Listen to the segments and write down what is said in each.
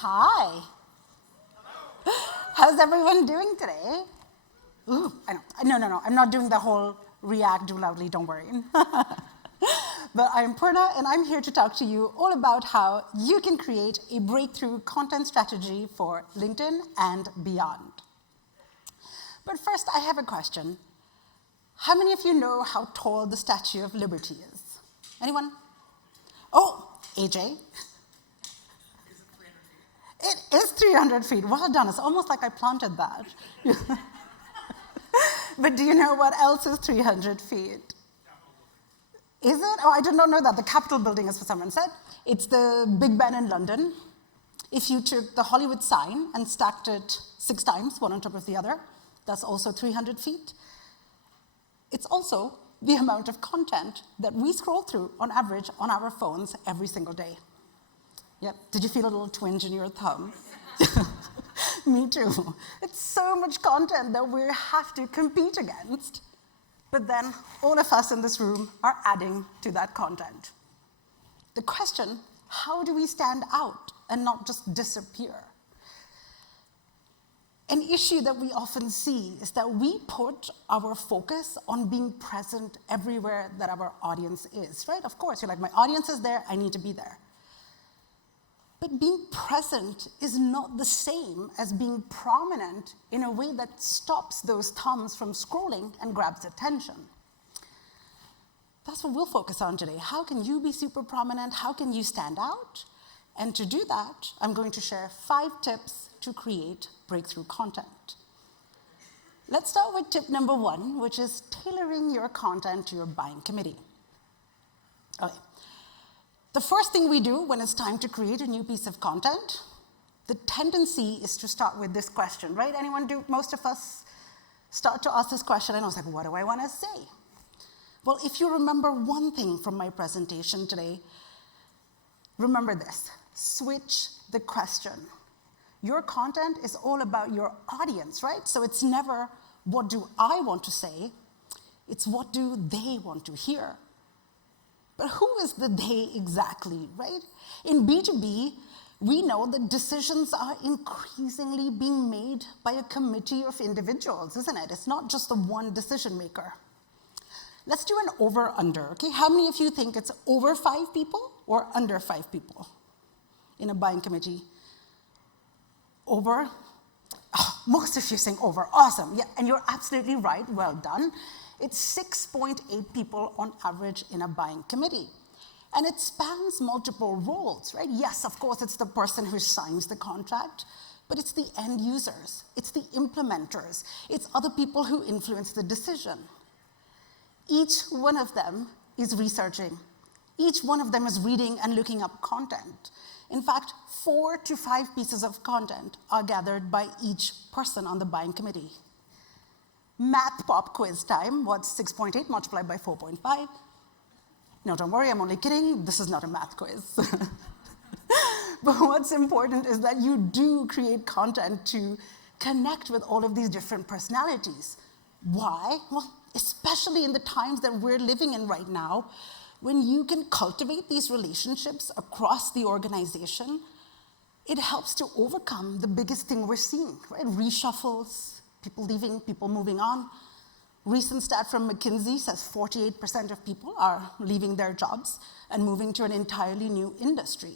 Hi. How's everyone doing today? Ooh, I know. No. I'm not doing the whole react, do loudly, don't worry. But I'm Purna, and I'm here to talk to you all about how you can create a breakthrough content strategy for LinkedIn and beyond. But first, I have a question. How many of you know how tall the Statue of Liberty is? Anyone? Oh, AJ. It is 300 feet. Well done. It's almost like I planted that. But do you know what else is 300 feet? Is it? Oh, I did not know that. The Capitol building, as someone said. It's the Big Ben in London. If you took the Hollywood sign and stacked it 6 times, one on top of the other, that's also 300 feet. It's also the amount of content that we scroll through on average on our phones every single day. Yep. Did you feel a little twinge in your thumb? Me too. It's so much content that we have to compete against. But then all of us in this room are adding to that content. The question, how do we stand out and not just disappear? An issue that we often see is that we put our focus on being present everywhere that our audience is, right? Of course, you're like, my audience is there, I need to be there. But being present is not the same as being prominent in a way that stops those thumbs from scrolling and grabs attention. That's what we'll focus on today. How can you be super prominent? How can you stand out? And to do that, I'm going to share 5 tips to create breakthrough content. Let's start with tip number 1, which is tailoring your content to your buying committee. Okay. The first thing we do when it's time to create a new piece of content, the tendency is to start with this question, right? Anyone do? Most of us start to ask this question, and I was like, what do I want to say? Well, if you remember one thing from my presentation today, remember this. Switch the question. Your content is all about your audience, right? So it's never, what do I want to say? It's what do they want to hear? But who is the they exactly, right? In B2B, we know that decisions are increasingly being made by a committee of individuals, isn't it? It's not just the one decision maker. Let's do an over-under, okay? How many of you think it's over 5 people or under 5 people in a buying committee? Over? Oh, most of you saying over. Awesome. Yeah, and you're absolutely right. Well done. It's 6.8 people on average in a buying committee. And it spans multiple roles, right? Yes, of course, it's the person who signs the contract, but it's the end users, it's the implementers, it's other people who influence the decision. Each one of them is researching. Each one of them is reading and looking up content. In fact, 4 to 5 pieces of content are gathered by each person on the buying committee. Math pop quiz time. What's 6.8 multiplied by 4.5? No, don't worry, I'm only kidding. This is not a math quiz. But what's important is that you do create content to connect with all of these different personalities. Why? Well, especially in the times that we're living in right now, when you can cultivate these relationships across the organization, it helps to overcome the biggest thing we're seeing, right? Reshuffles, people leaving, people moving on. Recent stat from McKinsey says 48% of people are leaving their jobs and moving to an entirely new industry.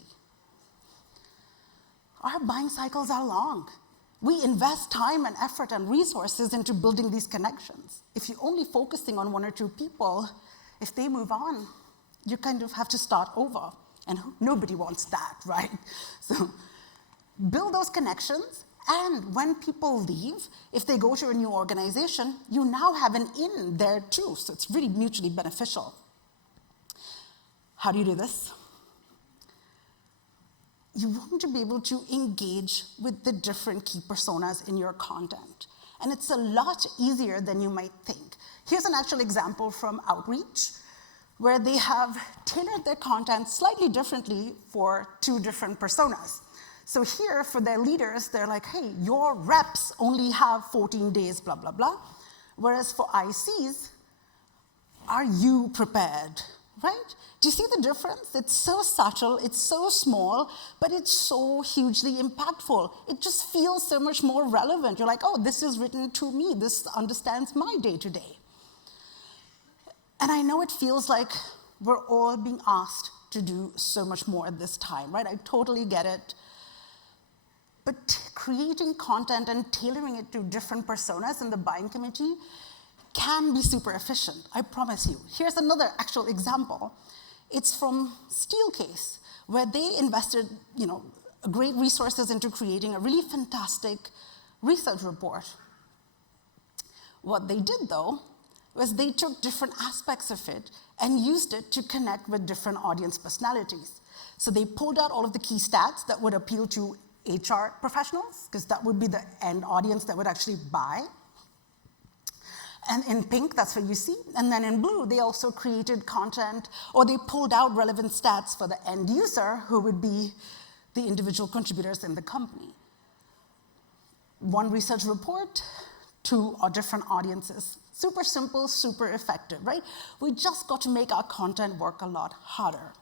Our buying cycles are long. We invest time and effort and resources into building these connections. If you're only focusing on 1 or 2 people, if they move on, you kind of have to start over. And nobody wants that, right? So build those connections. And when people leave, if they go to a new organization, you now have an in there too. So it's really mutually beneficial. How do you do this? You want to be able to engage with the different key personas in your content. And it's a lot easier than you might think. Here's an actual example from Outreach, where they have tailored their content slightly differently for 2 different personas. So here, for their leaders, they're like, hey, your reps only have 14 days, blah, blah, blah. Whereas for ICs, are you prepared right? Do you see the difference? It's so subtle, it's so small, but it's so hugely impactful. It just feels so much more relevant. You're like, oh, this is written to me. This understands my day-to-day. And I know it feels like we're all being asked to do so much more at this time, right? I totally get it. But creating content and tailoring it to different personas in the buying committee can be super efficient, I promise you. Here's another actual example. It's from Steelcase, where they invested, great resources into creating a really fantastic research report. What they did, though, was they took different aspects of it and used it to connect with different audience personalities. So they pulled out all of the key stats that would appeal to HR professionals, because that would be the end audience that would actually buy. And in pink, that's what you see. And then in blue, they also created content, or they pulled out relevant stats for the end user, who would be the individual contributors in the company. One research report, two different audiences. Super simple, super effective, right? We just got to make our content work a lot harder.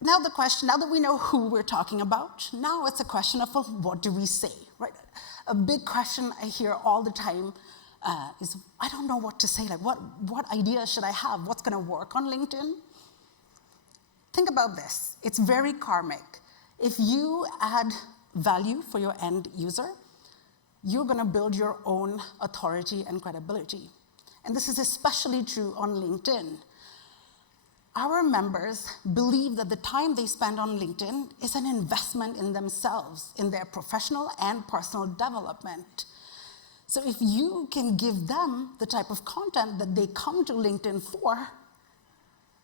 Now that we know who we're talking about, now it's a question of, well, what do we say, right? A big question I hear all the time is, I don't know what to say. Like, what ideas should I have? What's going to work on LinkedIn? Think about this. It's very karmic. If you add value for your end user, you're going to build your own authority and credibility. And this is especially true on LinkedIn. Our members believe that the time they spend on LinkedIn is an investment in themselves, in their professional and personal development. So if you can give them the type of content that they come to LinkedIn for,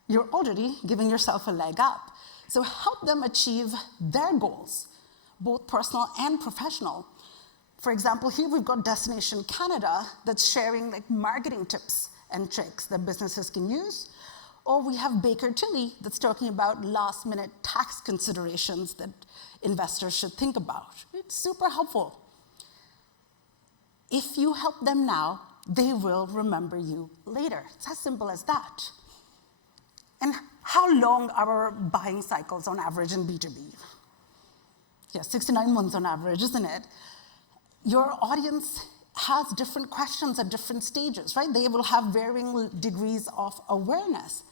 you're already giving yourself a leg up. So help them achieve their goals, both personal and professional. For example, here we've got Destination Canada that's sharing marketing tips and tricks that businesses can use. Or we have Baker Tilly that's talking about last-minute tax considerations that investors should think about. It's super helpful. If you help them now, they will remember you later. It's as simple as that. And how long are our buying cycles on average in B2B? Yeah, 69 months on average, isn't it? Your audience has different questions at different stages, right? They will have varying degrees of awareness.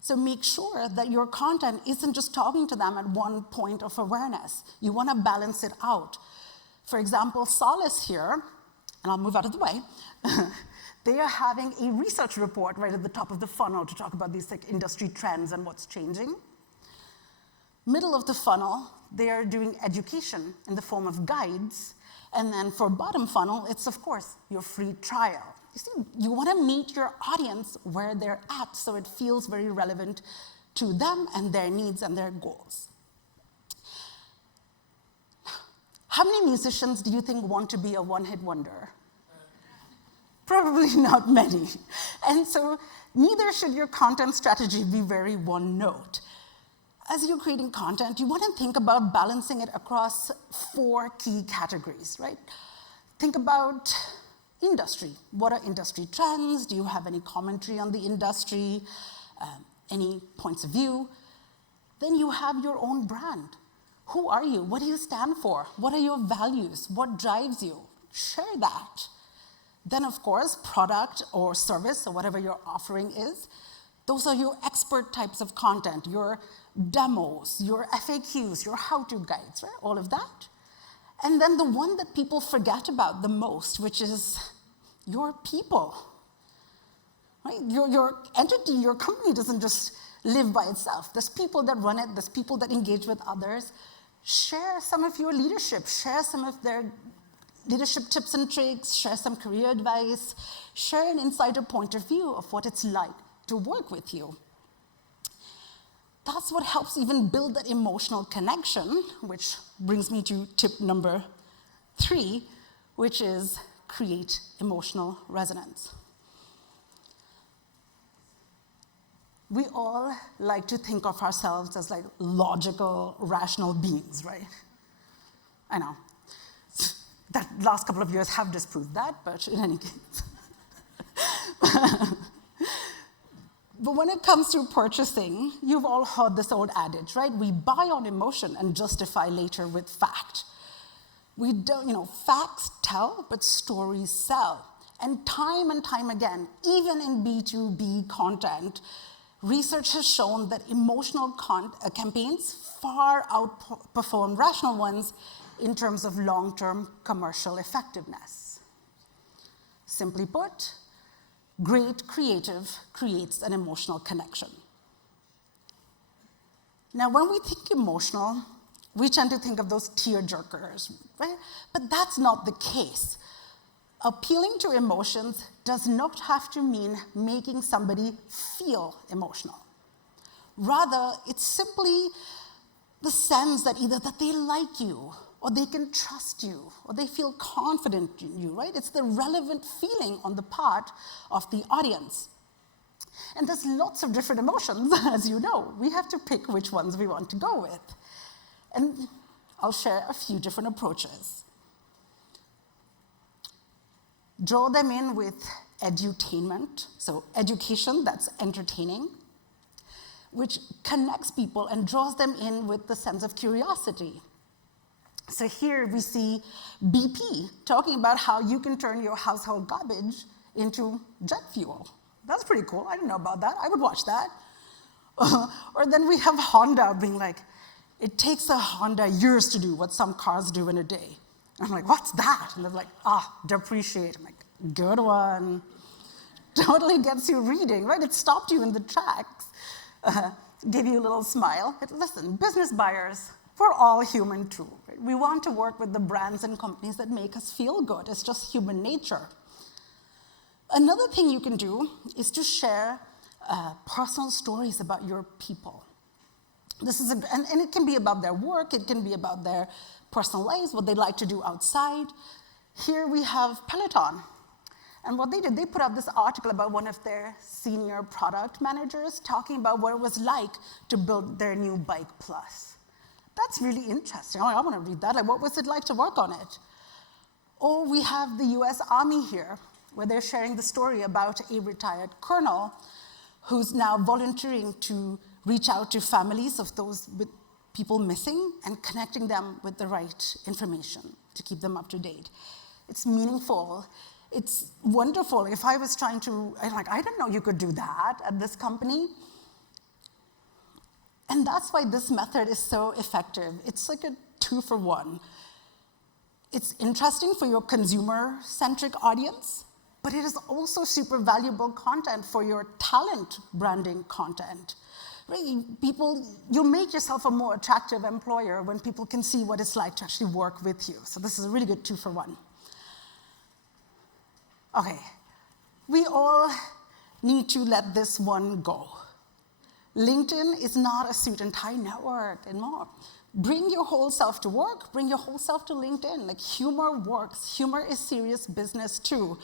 So make sure that your content isn't just talking to them at one point of awareness. You want to balance it out. For example, Solace here, and I'll move out of the way, they are having a research report right at the top of the funnel to talk about these industry trends and what's changing. Middle of the funnel, they are doing education in the form of guides. And then for bottom funnel, it's, of course, your free trial. You see, you want to meet your audience where they're at so it feels very relevant to them and their needs and their goals. How many musicians do you think want to be a one-hit wonder? Probably not many. And so neither should your content strategy be very one note. As you're creating content, you want to think about balancing it across 4 key categories, right? Think about industry. What are industry trends? Do you have any commentary on the industry? Any points of view? Then you have your own brand. Who are you? What do you stand for? What are your values? What drives you? Share that. Then, of course, product or service or whatever your offering is. Those are your expert types of content, your demos, your FAQs, your how-to guides, right? All of that. And then the one that people forget about the most, which is your people, right? Your entity, your company doesn't just live by itself. There's people that run it, there's people that engage with others. Share some of your leadership, share some of their leadership tips and tricks, share some career advice, share an insider point of view of what it's like to work with you. That's what helps even build that emotional connection, which brings me to tip number 3, which is create emotional resonance. We all like to think of ourselves as logical, rational beings, right? I know. That last couple of years have disproved that, but in any case. But when it comes to purchasing, you've all heard this old adage, right? We buy on emotion and justify later with fact. We don't, facts tell, but stories sell. And time again, even in B2B content, research has shown that emotional campaigns far outperform rational ones in terms of long-term commercial effectiveness. Simply put, great creative creates an emotional connection. Now, when we think emotional, we tend to think of those tear-jerkers, right? But that's not the case. Appealing to emotions does not have to mean making somebody feel emotional. Rather, it's simply the sense that either that they like you, or they can trust you, or they feel confident in you, right? It's the relevant feeling on the part of the audience. And there's lots of different emotions, as you know. We have to pick which ones we want to go with. And I'll share a few different approaches. Draw them in with edutainment, so education that's entertaining, which connects people and draws them in with the sense of curiosity. So here we see BP talking about how you can turn your household garbage into jet fuel. That's pretty cool. I didn't know about that. I would watch that. Or then we have Honda being like, it takes a Honda years to do what some cars do in a day. And I'm like, what's that? And they're like, depreciate. I'm like, good one. Totally gets you reading, right? It stopped you in the tracks, gave you a little smile. Listen, business buyers, we're all human too. Right? We want to work with the brands and companies that make us feel good. It's just human nature. Another thing you can do is to share personal stories about your people. This is and it can be about their work, it can be about their personal lives, what they like to do outside. Here we have Peloton. And what they did, they put out this article about one of their senior product managers talking about what it was like to build their new Bike Plus. That's really interesting. I want to read that. Like, what was it like to work on it? Or we have the US Army here, where they're sharing the story about a retired colonel who's now volunteering to reach out to families of those with people missing and connecting them with the right information to keep them up to date. It's meaningful. It's wonderful. If I was trying to, I didn't know you could do that at this company. And that's why this method is so effective. It's like a 2-for-1. It's interesting for your consumer-centric audience, but it is also super valuable content for your talent branding content. Right? You'll make yourself a more attractive employer when people can see what it's like to actually work with you. So this is a really good 2-for-1. Okay, we all need to let this one go. LinkedIn is not a suit and tie network anymore. Bring your whole self to work, bring your whole self to LinkedIn. Like, humor works. Humor is serious business too.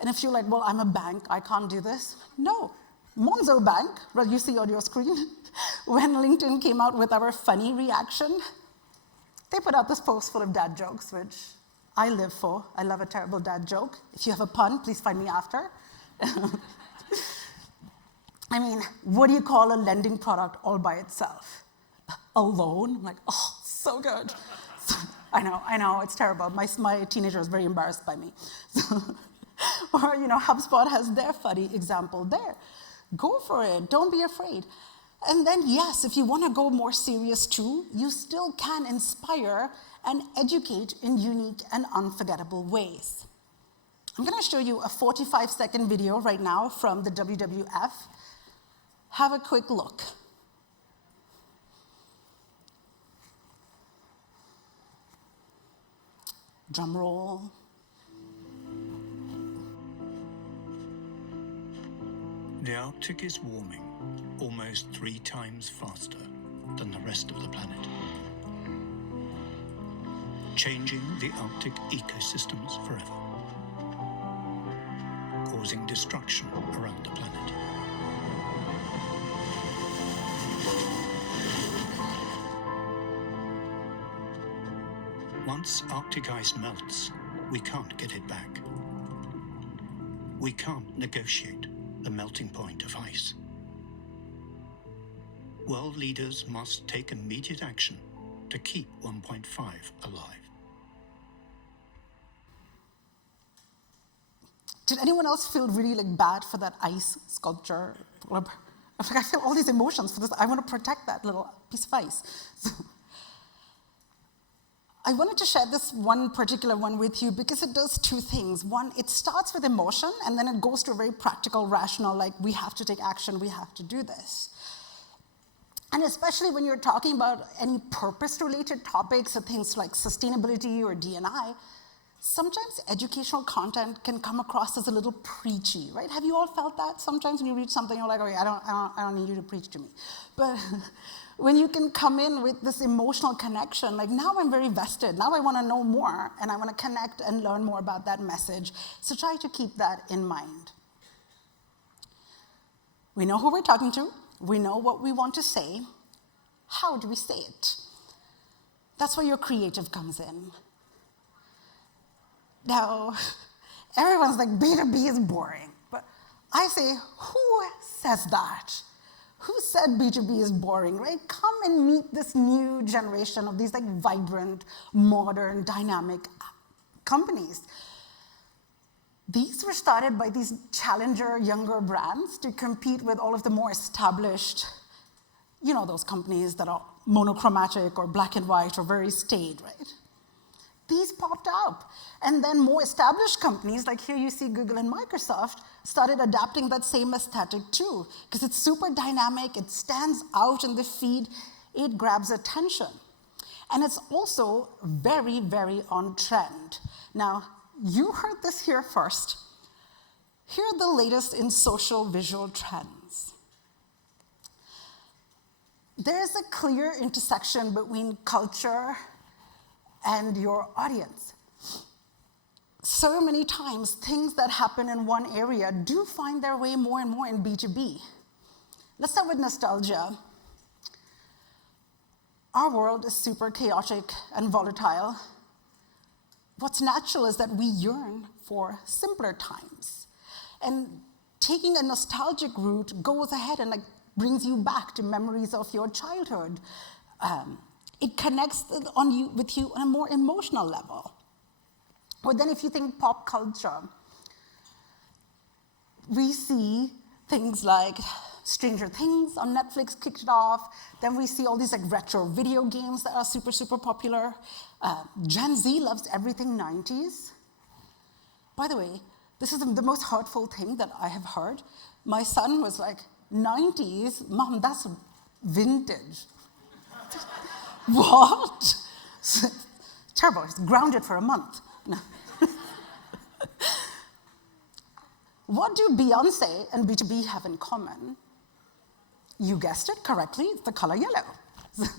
And if you're like, well, I'm a bank, I can't do this. No, Monzo Bank, what you see on your screen, when LinkedIn came out with our funny reaction, they put out this post full of dad jokes, which I live for. I love a terrible dad joke. If you have a pun, please find me after. I mean, what do you call a lending product all by itself? A loan? I'm like, oh, so good. I know, it's terrible. My teenager is very embarrassed by me. Or, HubSpot has their funny example there. Go for it, don't be afraid. And then, yes, if you want to go more serious too, you still can inspire and educate in unique and unforgettable ways. I'm going to show you a 45-second video right now from the WWF. Have a quick look. Drum roll. The Arctic is warming almost 3 times faster than the rest of the planet, changing the Arctic ecosystems forever, causing destruction around the planet. Once Arctic ice melts, we can't get it back. We can't negotiate the melting point of ice. world leaders must take immediate action to keep 1.5 alive. Did anyone else feel really bad for that ice sculpture? I feel all these emotions for this. I want to protect that little piece of ice. So, I wanted to share this one particular one with you because it does two things. One, it starts with emotion, and then it goes to a very practical, rational, like we have to take action, we have to do this. And especially when you're talking about any purpose-related topics or things like sustainability or D&I, sometimes educational content can come across as a little preachy, right? Have you all felt that? Sometimes when you read something, you're like, okay, I don't need you to preach to me. But when you can come in with this emotional connection, like now I'm very vested, now I want to know more, and I want to connect and learn more about that message. So try to keep that in mind. We know who we're talking to, we know what we want to say. How do we say it? That's where your creative comes in. Now, everyone's like, B2B is boring. But I say, who says that? Who said B2B is boring, right? Come and meet this new generation of these like vibrant, modern, dynamic companies. These were started by these challenger, younger brands to compete with all of the more established, those companies that are monochromatic or black and white or very staid, right? These popped up. And then more established companies, like here you see Google and Microsoft, started adapting that same aesthetic too, because it's super dynamic, it stands out in the feed, it grabs attention. And it's also very, very on trend. Now, you heard this here first. Here are the latest in social visual trends. There's a clear intersection between culture and your audience. So many times, things that happen in one area do find their way more and more in B2B. Let's start with nostalgia. Our world is super chaotic and volatile. What's natural is that we yearn for simpler times. And taking a nostalgic route goes ahead and brings you back to memories of your childhood. It connects with you on a more emotional level. But then if you think pop culture, we see things like Stranger Things on Netflix kicked it off. Then we see all these retro video games that are super, super popular. Gen Z loves everything 90s. By the way, this is the most hurtful thing that I have heard. My son was like, 90s? Mom, that's vintage. What? Terrible. He's grounded for a month. No. What do Beyonce and B2B have in common? You guessed it correctly, it's the color yellow.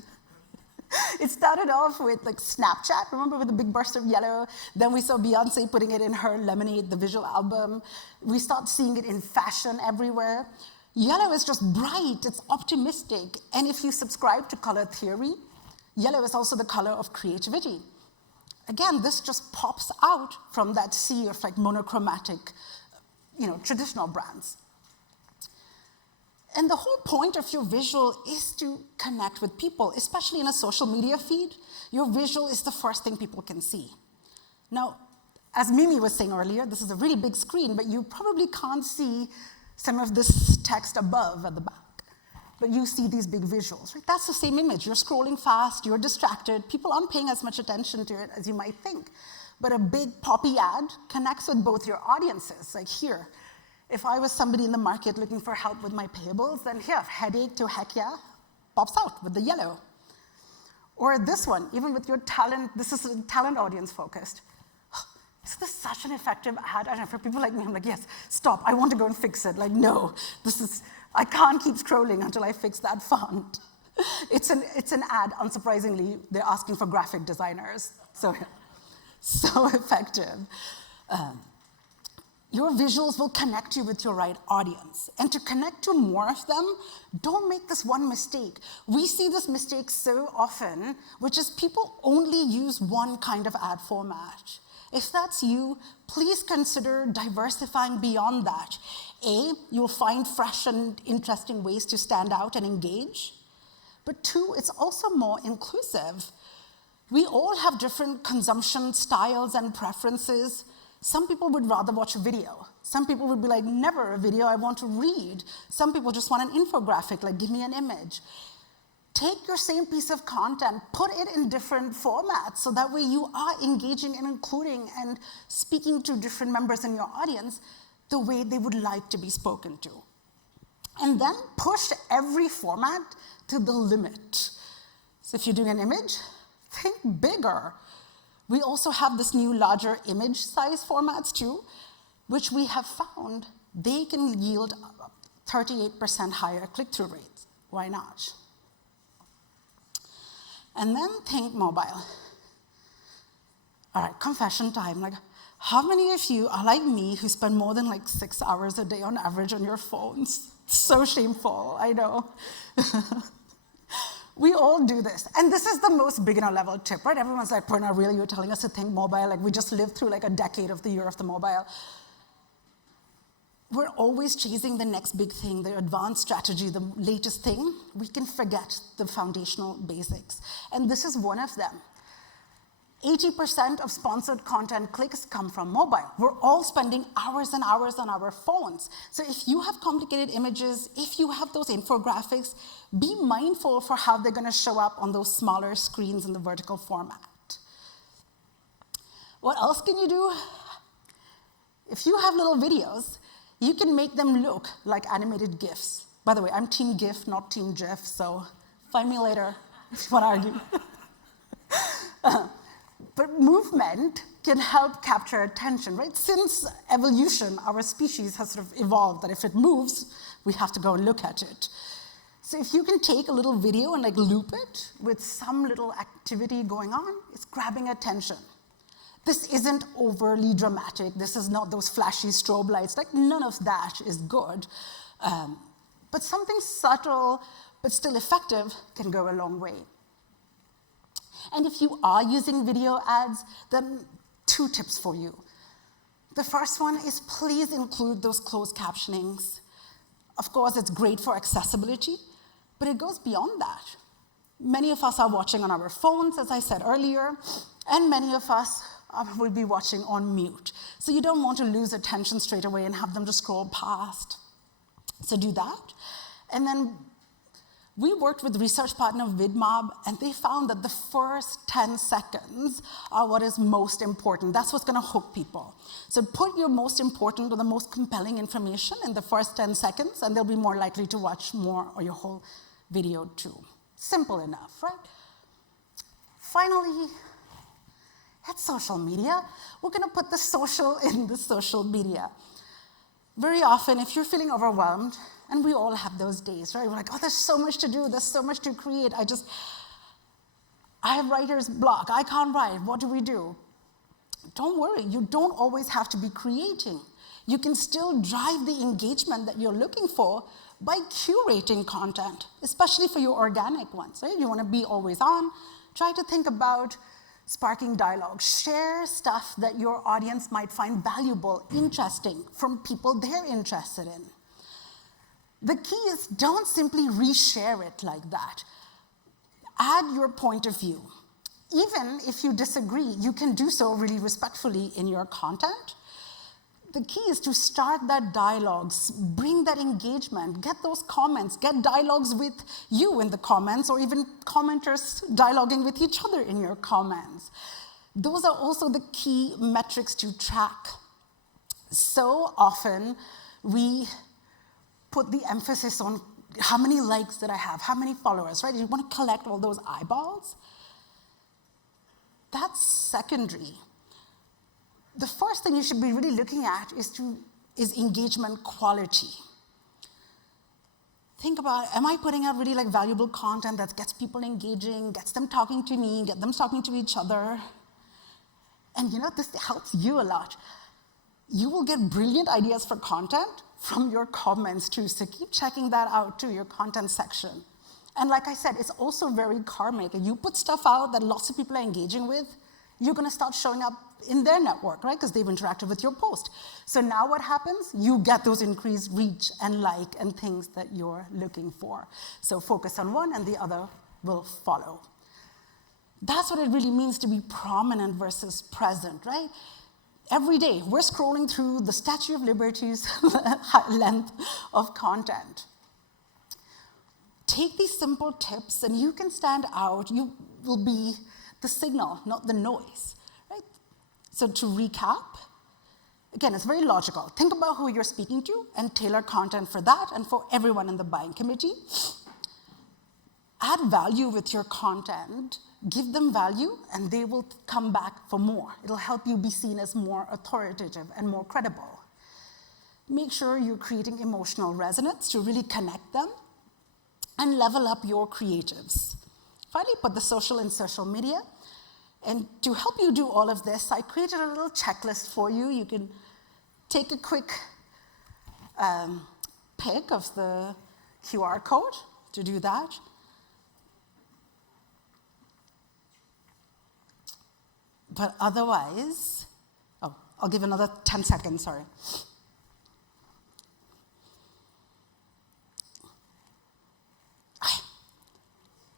It started off with Snapchat, remember, with a big burst of yellow? Then we saw Beyonce putting it in her Lemonade, the visual album. We start seeing it in fashion everywhere. Yellow is just bright, it's optimistic. And if you subscribe to color theory, yellow is also the color of creativity. Again, this just pops out from that sea of monochromatic, traditional brands. And the whole point of your visual is to connect with people, especially in a social media feed. Your visual is the first thing people can see. Now, as Mimi was saying earlier, this is a really big screen, but you probably can't see some of this text above at the back. But you see these big visuals, right? That's the same image. You're scrolling fast, you're distracted. People aren't paying as much attention to it as you might think. But a big poppy ad connects with both your audiences. Like here, if I was somebody in the market looking for help with my payables, then here, headache to heck yeah, pops out with the yellow. Or this one, even with your talent, this is talent audience focused. Is this such an effective ad? And for people like me, I'm like, yes, stop, I want to go and fix it. No, I can't keep scrolling until I fix that font. It's an ad, unsurprisingly, they're asking for graphic designers. So effective. Your visuals will connect you with your right audience. And to connect to more of them, don't make this one mistake. We see this mistake so often, which is people only use one kind of ad format. If that's you, please consider diversifying beyond that. A, you'll find fresh and interesting ways to stand out and engage. But two, it's also more inclusive. We all have different consumption styles and preferences. Some people would rather watch a video. Some people would be like, never a video, I want to read. Some people just want an infographic, like give me an image. Take your same piece of content, put it in different formats, so that way you are engaging and including and speaking to different members in your audience the way they would like to be spoken to. And then push every format to the limit. So if you're doing an image, think bigger. We also have this new larger image size formats too, which we have found they can yield 38% higher click-through rates. Why not? And then think mobile. All right, confession time. Like, how many of you are like me who spend more than like 6 hours a day on average on your phones? So shameful, I know. We all do this. And this is the most beginner level tip, right? Everyone's like, Purna, really, you're telling us to think mobile? Like, we just lived through like a decade of the year of the mobile. We're always chasing the next big thing, the advanced strategy, the latest thing. We can forget the foundational basics. And this is one of them. 80% of sponsored content clicks come from mobile. We're all spending hours and hours on our phones. So if you have complicated images, if you have those infographics, be mindful for how they're going to show up on those smaller screens in the vertical format. What else can you do? If you have little videos, you can make them look like animated GIFs. By the way, I'm team GIF, not team GIF, so find me later if you want to argue. But movement can help capture attention, right? Since evolution, our species has sort of evolved that if it moves, we have to go and look at it. So if you can take a little video and like loop it with some little activity going on, it's grabbing attention. This isn't overly dramatic. This is not those flashy strobe lights. Like, none of that is good. But something subtle but still effective can go a long way. And if you are using video ads, then 2 tips for you. The first one is please include those closed captionings. Of course, it's great for accessibility, but it goes beyond that. Many of us are watching on our phones, as I said earlier, and many of us will be watching on mute. So you don't want to lose attention straight away and have them just scroll past. So do that. And then we worked with research partner VidMob, and they found that the first 10 seconds are what is most important. That's what's going to hook people. So put your most important or the most compelling information in the first 10 seconds, and they'll be more likely to watch more or your whole video too. Simple enough, right? Finally, at social media, we're going to put the social in the social media. Very often, if you're feeling overwhelmed, and we all have those days, right? We're like, oh, there's so much to do, there's so much to create. I have writer's block, I can't write, what do we do? Don't worry, you don't always have to be creating. You can still drive the engagement that you're looking for by curating content, especially for your organic ones, right? You want to be always on. Try to think about sparking dialogue. Share stuff that your audience might find valuable, interesting, from people they're interested in. The key is don't simply reshare it like that. Add your point of view. Even if you disagree, you can do so really respectfully in your content. The key is to start that dialogue, bring that engagement, get those comments, get dialogues with you in the comments, or even commenters dialoguing with each other in your comments. Those are also the key metrics to track. So often, we put the emphasis on how many likes did I have, how many followers, right? You want to collect all those eyeballs. That's secondary. The first thing you should be really looking at is engagement quality. Think about, am I putting out really like valuable content that gets people engaging, gets them talking to me, get them talking to each other? And you know, this helps you a lot. You will get brilliant ideas for content from your comments too, so keep checking that out too, your content section. And like I said, it's also very karmic. You put stuff out that lots of people are engaging with, you're going to start showing up in their network, right? Because they've interacted with your post. So now what happens? You get those increased reach and like and things that you're looking for. So focus on one and the other will follow. That's what it really means to be prominent versus present, right? Every day, we're scrolling through the Statue of Liberty's length of content. Take these simple tips and you can stand out. You will be the signal, not the noise, right? So to recap, again, it's very logical. Think about who you're speaking to and tailor content for that and for everyone in the buying committee. Add value with your content, give them value, and they will come back for more. It'll help you be seen as more authoritative and more credible. Make sure you're creating emotional resonance to really connect them, and level up your creatives. Finally, put the social in social media. And to help you do all of this, I created a little checklist for you. You can take a quick pic of the QR code to do that. But otherwise, I'll give another 10 seconds, sorry.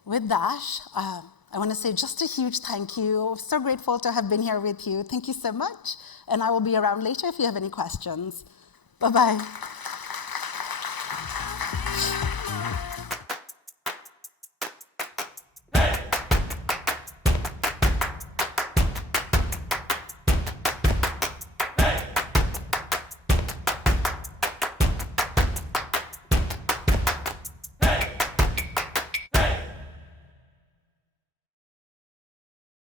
With that, I want to say just a huge thank you. So grateful to have been here with you. Thank you so much. And I will be around later if you have any questions. Bye-bye.